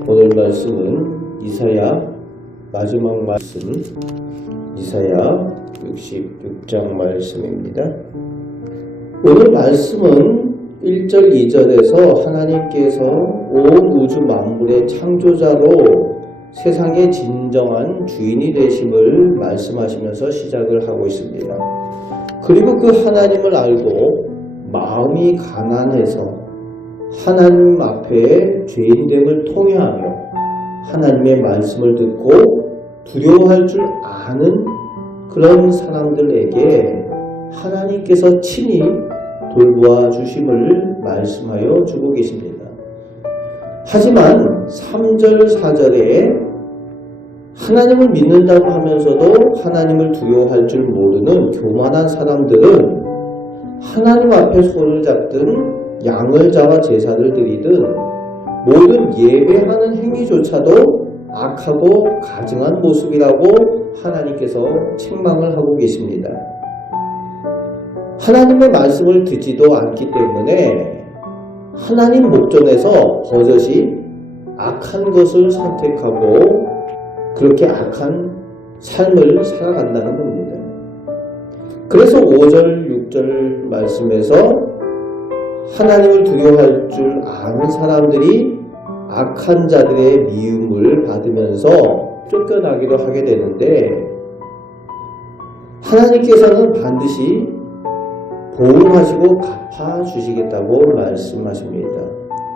오늘 말씀은 이사야 마지막 말씀, 이사야 66장 말씀입니다. 오늘 말씀은 1절, 2절에서 하나님께서 온 우주 만물의 창조자로 세상의 진정한 주인이 되심을 말씀하시면서 시작을 하고 있습니다. 그리고 그 하나님을 알고 마음이 가난해서 하나님 앞에 죄인됨을 통회하며 하나님의 말씀을 듣고 두려워할 줄 아는 그런 사람들에게 하나님께서 친히 돌보아 주심을 말씀하여 주고 계십니다. 하지만 3절, 4절에 하나님을 믿는다고 하면서도 하나님을 두려워할 줄 모르는 교만한 사람들은 하나님 앞에 손을 잡든 양을 잡아 제사를 드리든 모든 예배하는 행위조차도 악하고 가증한 모습이라고 하나님께서 책망을 하고 계십니다. 하나님의 말씀을 듣지도 않기 때문에 하나님 목전에서 버젓이 악한 것을 선택하고 그렇게 악한 삶을 살아간다는 겁니다. 그래서 5절, 6절 말씀에서 하나님을 두려워할 줄 아는 사람들이 악한 자들의 미움을 받으면서 쫓겨나기도 하게 되는데 하나님께서는 반드시 보응하시고 갚아주시겠다고 말씀하십니다.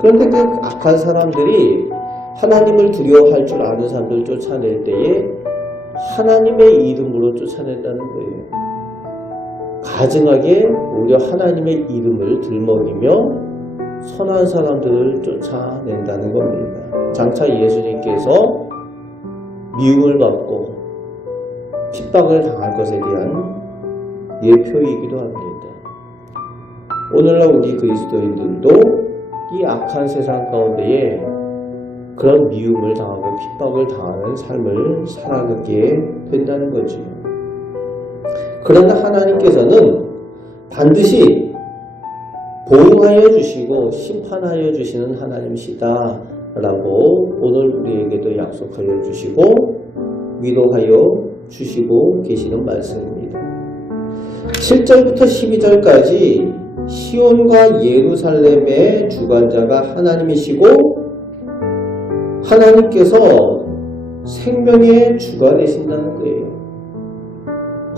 그런데 그 악한 사람들이 하나님을 두려워할 줄 아는 사람들을 쫓아낼 때에 하나님의 이름으로 쫓아낸다는 거예요. 가증하게 오히려 하나님의 이름을 들먹이며 선한 사람들을 쫓아낸다는 겁니다. 장차 예수님께서 미움을 받고 핍박을 당할 것에 대한 예표이기도 합니다. 오늘날 우리 그리스도인들도 이 악한 세상 가운데에 그런 미움을 당하고 핍박을 당하는 삶을 살아가게 된다는 거죠. 그러나 하나님께서는 반드시 보응하여 주시고 심판하여 주시는 하나님이시다 라고 오늘 우리에게도 약속하여 주시고 위로하여 주시고 계시는 말씀입니다. 7절부터 12절까지 시온과 예루살렘의 주관자가 하나님이시고 하나님께서 생명의 주가 되신다는 거예요.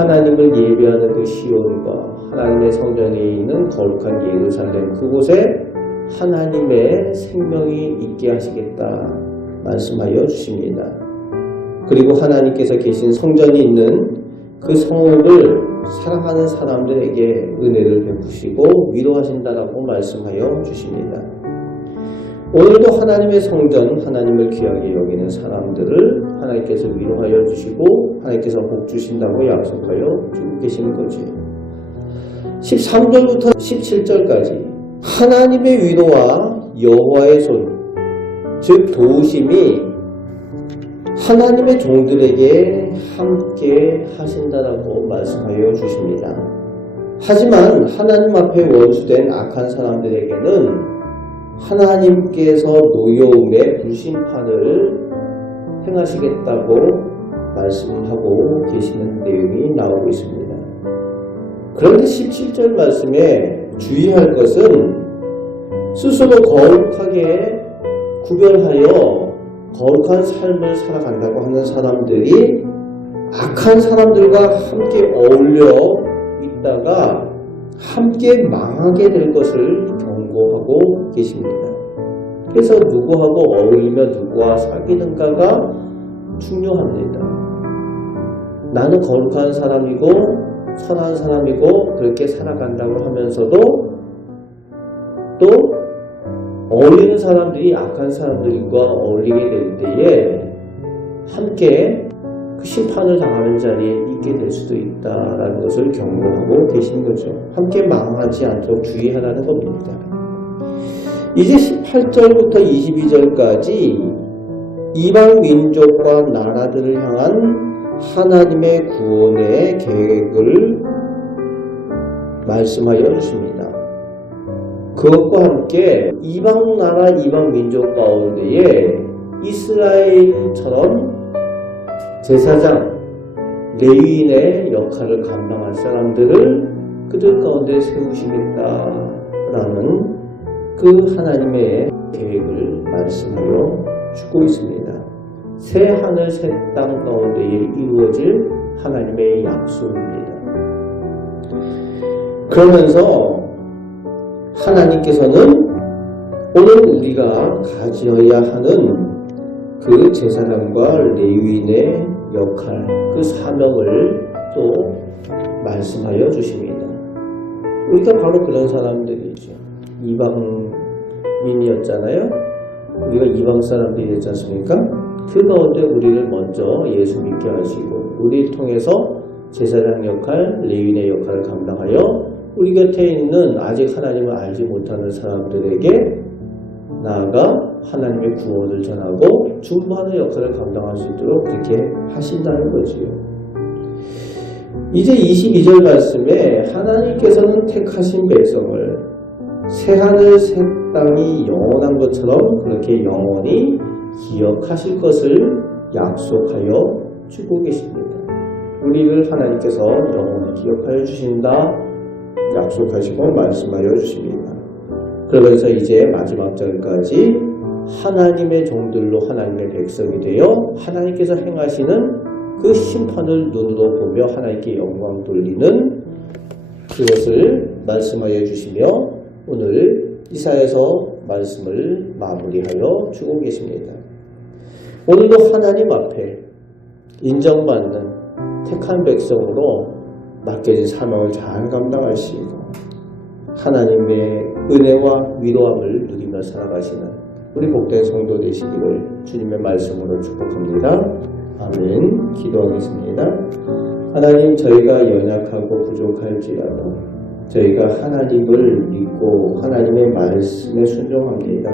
하나님을 예배하는 그 시온과 하나님의 성전에 있는 거룩한 예루살렘 그곳에 하나님의 생명이 있게 하시겠다 말씀하여 주십니다. 그리고 하나님께서 계신 성전이 있는 그 성읍을 사랑하는 사람들에게 은혜를 베푸시고 위로하신다라고 말씀하여 주십니다. 오늘도 하나님의 성전, 하나님을 귀하게 여기는 사람들을 하나님께서 위로하여 주시고 하나님께서 복 주신다고 약속하여 주고 계시는 거지. 13절부터 17절까지 하나님의 위로와 여호와의 손, 즉 도우심이 하나님의 종들에게 함께 하신다라고 말씀하여 주십니다. 하지만 하나님 앞에 원수된 악한 사람들에게는 하나님께서 노여움의 불심판을 행하시겠다고 말씀하고 계시는 내용이 나오고 있습니다. 그런데 17절 말씀에 주의할 것은 스스로 거룩하게 구별하여 거룩한 삶을 살아간다고 하는 사람들이 악한 사람들과 함께 어울려 있다가 함께 망하게 될 것을 경고하고 계십니다. 그래서 누구하고 어울리며 누구와 사귀는가가 중요합니다. 나는 거룩한 사람이고 선한 사람이고 그렇게 살아간다고 하면서도 또 어울리는 사람들이 악한 사람들과 어울리게 될 때에 함께 그 심판을 당하는 자리에 있게 될 수도 있다라는 것을 경고하고 계신 거죠. 함께 망하지 않도록 주의하라는 겁니다. 이제 18절부터 22절까지 이방 민족과 나라들을 향한 하나님의 구원의 계획을 말씀하여 주십니다. 그것과 함께 이방 나라, 이방 민족 가운데에 이스라엘처럼 제사장, 레위인의 역할을 감당할 사람들을 그들 가운데 세우시겠다라는 그 하나님의 계획을 말씀하여 주고 있습니다. 새 하늘 새 땅 가운데에 이루어질 하나님의 약속입니다. 그러면서 하나님께서는 오늘 우리가 가져야 하는 그 제사장과 레위인의 역할, 그 사명을 또 말씀하여 주십니다. 우리가 바로 그런 사람들이죠. 이방인이었잖아요. 우리가 이방 사람들이 됐지 않습니까? 그 가운데 우리를 먼저 예수 믿게 하시고 우리를 통해서 제사장 역할, 레위인의 역할을 감당하여 우리 곁에 있는 아직 하나님을 알지 못하는 사람들에게 나아가 하나님의 구원을 전하고 중보하는 역할을 감당할 수 있도록 그렇게 하신다는 거지요. 이제 22절 말씀에 하나님께서는 택하신 백성을 새하늘 새 땅이 영원한 것처럼 그렇게 영원히 기억하실 것을 약속하여 주고 계십니다. 우리를 하나님께서 영원히 기억하여 주신다 약속하시고 말씀하여 주십니다. 그러면서 이제 마지막 절까지 하나님의 종들로 하나님의 백성이 되어 하나님께서 행하시는 그 심판을 눈으로 보며 하나님께 영광 돌리는 그것을 말씀하여 주시며 오늘 이사야서 말씀을 마무리하여 주고 계십니다. 오늘도 하나님 앞에 인정받는 택한 백성으로 맡겨진 사명을 잘 감당하시고 하나님의 은혜와 위로함을 누리며 살아가시는 우리 복된 성도 되시기를 주님의 말씀으로 축복합니다. 아멘. 기도하겠습니다. 하나님, 저희가 연약하고 부족할지라도 저희가 하나님을 믿고 하나님의 말씀에 순종합니다.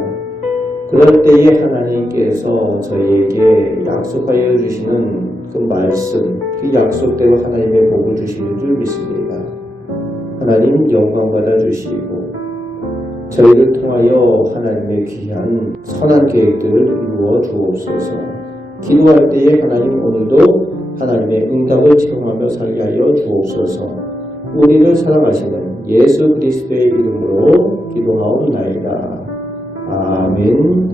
그럴 때에 하나님께서 저희에게 약속하여 주시는 그 말씀, 그 약속대로 하나님의 복을 주시는 줄 믿습니다. 하나님 영광 받아 주시고 저희를 통하여 하나님의 귀한 선한 계획들을 이루어 주옵소서. 기도할 때에 하나님 오늘도 하나님의 응답을 체험하며 살게 하여 주옵소서. 우리를 사랑하시는 예수 그리스도의 이름으로 기도하옵나이다. 아멘.